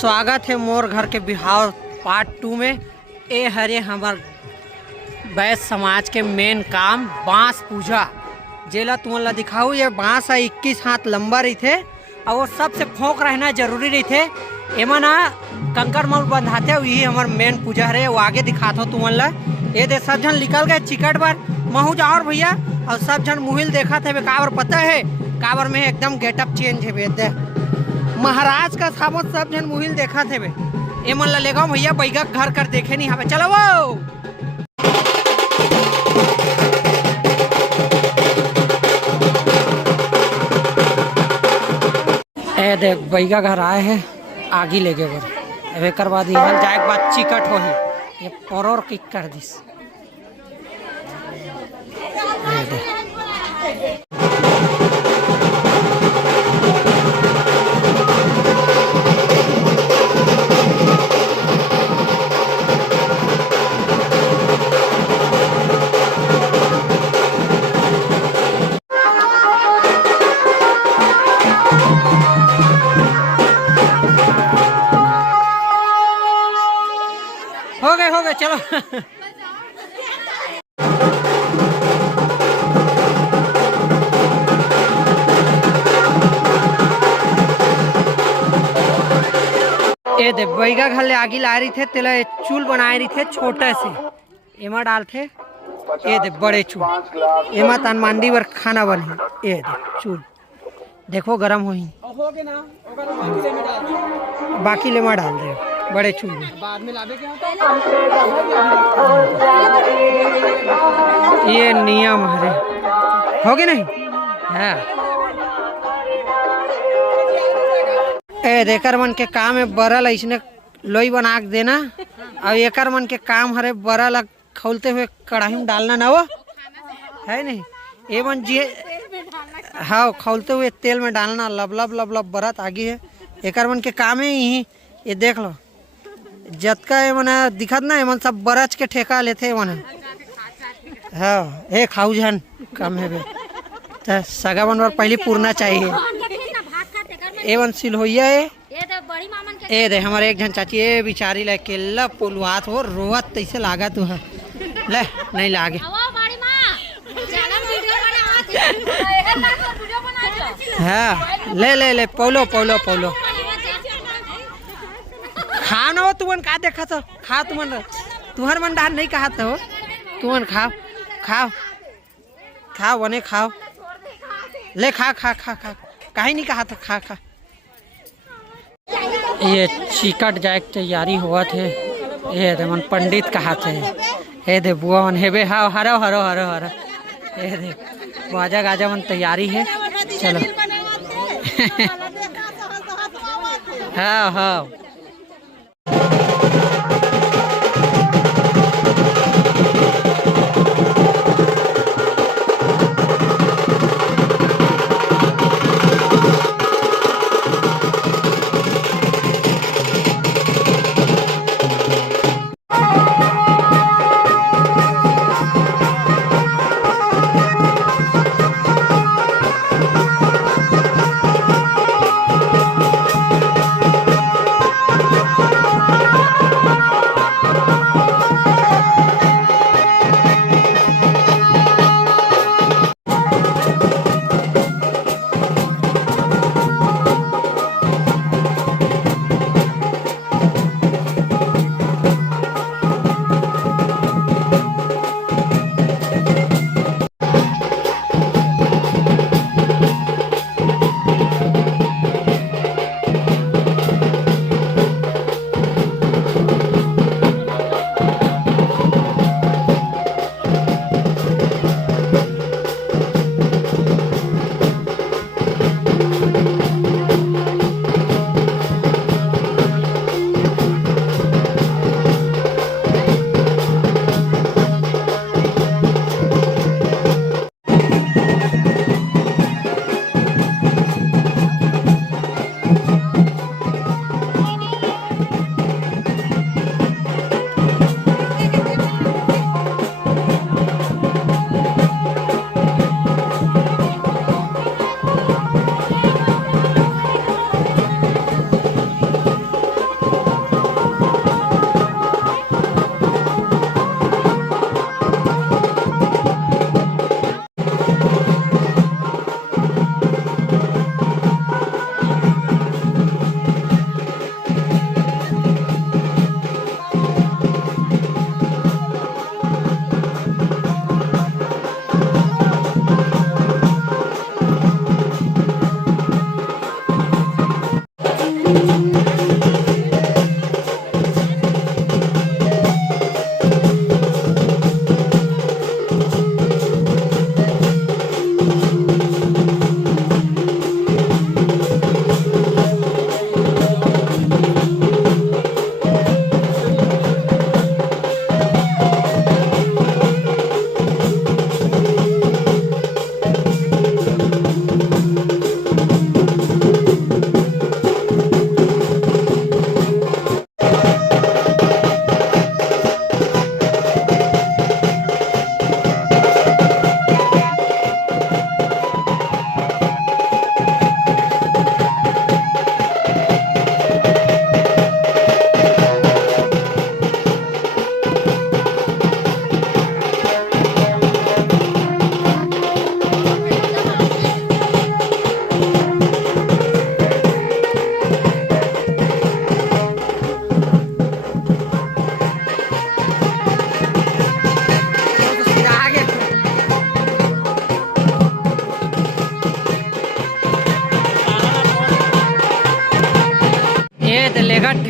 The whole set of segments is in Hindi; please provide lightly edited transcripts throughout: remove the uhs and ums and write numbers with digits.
स्वागत है मोर घर के बिहाव पार्ट 2 में। ए हरे हमार बैस समाज के मेन काम बांस पूजा जेला तुमला दिखाऊँ। ये बांस 21 हाथ लंबा रही थे और वो सबसे फोक रहना जरूरी रही थे। एमा ना कंकर मौल बंधाते वही हमार मेन पूजा है। वो आगे दिखाता हूँ तुमला। ये दे सब जन निकल गए चिकट बार महू जाओ भैया और सब जन मुहिल देखा थे काबर पता है काबर में एकदम गेटअप चेंज है। दे महाराज का सामो सब जन मुहिल देखा थे ए मन ला लेगा भैया बैगा घर कर देखे नहीं हमें चलो वो ए देख बैगा घर आए हैं आगे ले गए अब एक बाद यहाँ जाए बाद चिकट हो ही ये परोर किक कर दिस। हो गए चलो। ए दे बैगा घर ले आगे ला रही थे तेला चूल बनाए रही थे छोटे से एमा डाल थे। ए दे बड़े चूल एमा तन मांडी वर खाना बने। ए दे चूल देखो गरम हो ही बाकी ले मा डाल दे बड़े चूल बाद में लावे क्या ये नियम है होगे नहीं है। ए देकर मन के काम है बरल इसने लोई बना के देना और एकर मन के काम हरे बरल खोलते हुए कढ़ाई में डालना ना वो है नहीं ये मन जी हाँ खोलते हुए तेल में डालना लब लब लब लब बरत आगे है एकर मन के काम है यही। ये देख लो जतका मना दिखत ना मन सब बरच के ठेका लेते मना हाँ ए खाऊ जन कम है बे तो सगा बनवर पहले पूरना चाहिए। एवन सिलहोइया है ए दे हमारे एक जन चाची ए बिचारी ले केला पुलवात हो रोवत तैसे लागा तू है ले नहीं लागे हाँ ले ले ले पौलो पौलो पौलो खा ना हो तुमन का देखा तो खा तुमन तुम्हार मन डाल नहीं कहा तो तुमन खाओ खाओ खाओ बने खाओ ले खा खा खा खा कहीं नहीं कहा था खा खा। ये चिकट जाए की तैयारी हुआ थे ये दे मन पंडित कहा थे हे दे बुआ मन हेबे हाँ हरो हरो हरो हरो हे दे बाजा गाजा मन तैयारी है चलो। हाँ हाँ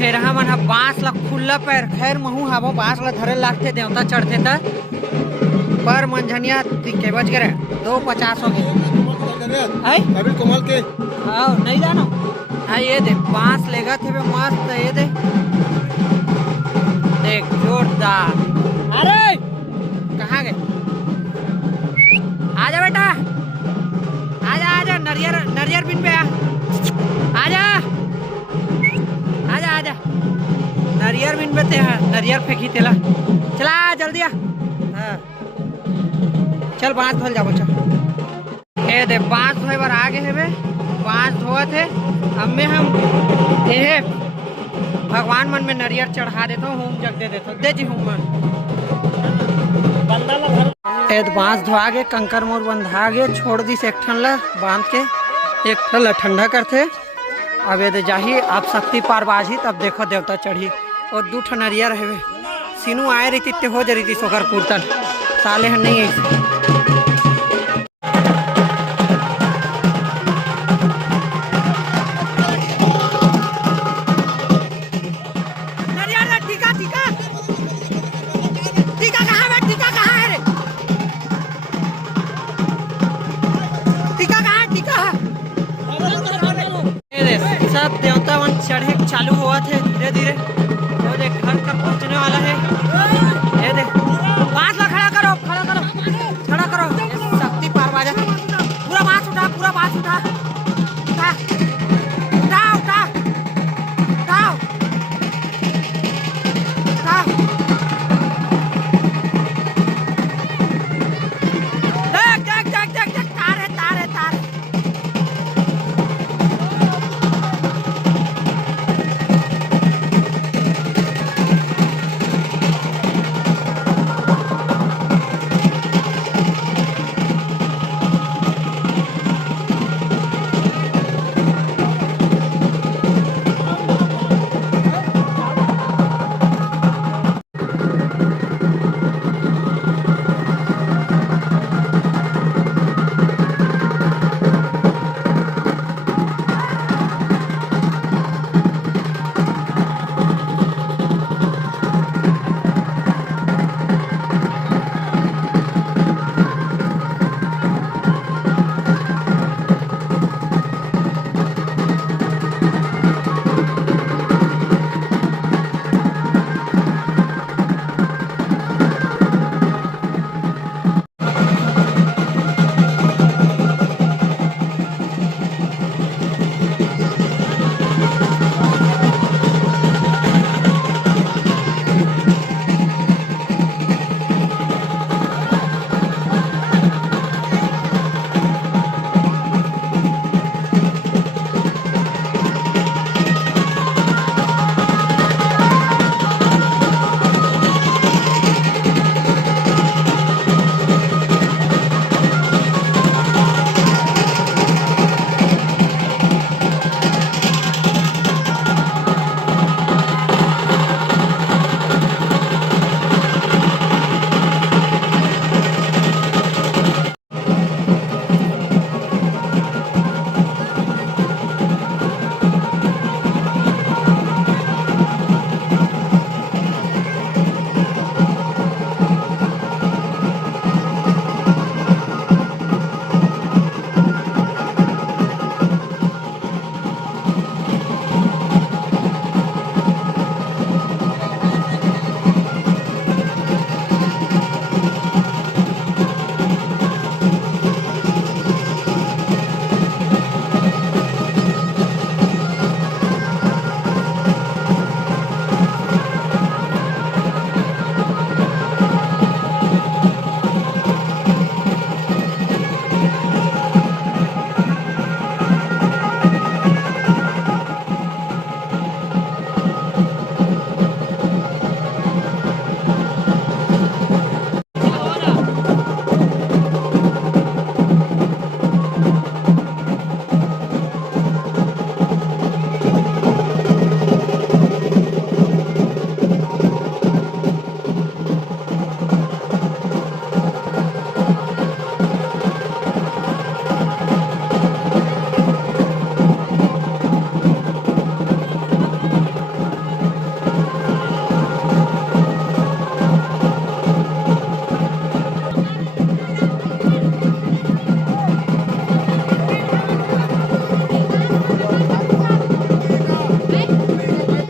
ढेरहा मन ह बांस ला खुल्ला पैर खैर महू हाबो बांस ला धरे लागते देवता चढ़ते त पर मंझनिया के बज गए 250 हो गए है काबिल कमाल के हाँ नहीं जानो हाँ ये दे बांस लेगा थे बे मस्त ये दे देख जोरदार। अरे कहाँ गए आजा बेटा आजा आजा नरियर नरियर बिन पे आजा आजा आजा नरियर बिन पे ते नरियर फेंकी तेला चला जल्दी आ हाँ चल बांस धोल जा बच्चा ए दे बांस धोए बार आगे है बे बांस धोए थे अब में हम ये भगवान मन में नरियर चढ़ा देता हूँ होम जग दे देता हूँ दे जी होम मन ए बांस धोआ गे कंकर मोर बंधा गे छोड़ दी से एक ठन ला बांध के एक ठन ला ठंडा करते अब ये जाही आप शक्ति पार बाजी तब देखो देवता चढ़ी और 2 ठन नरियर है सीनू आए रही ते हो जा रही थी सोकर पूर्तन साले हैं नहीं ऐसे सब देवता मन चढ़े चालू हुआ थे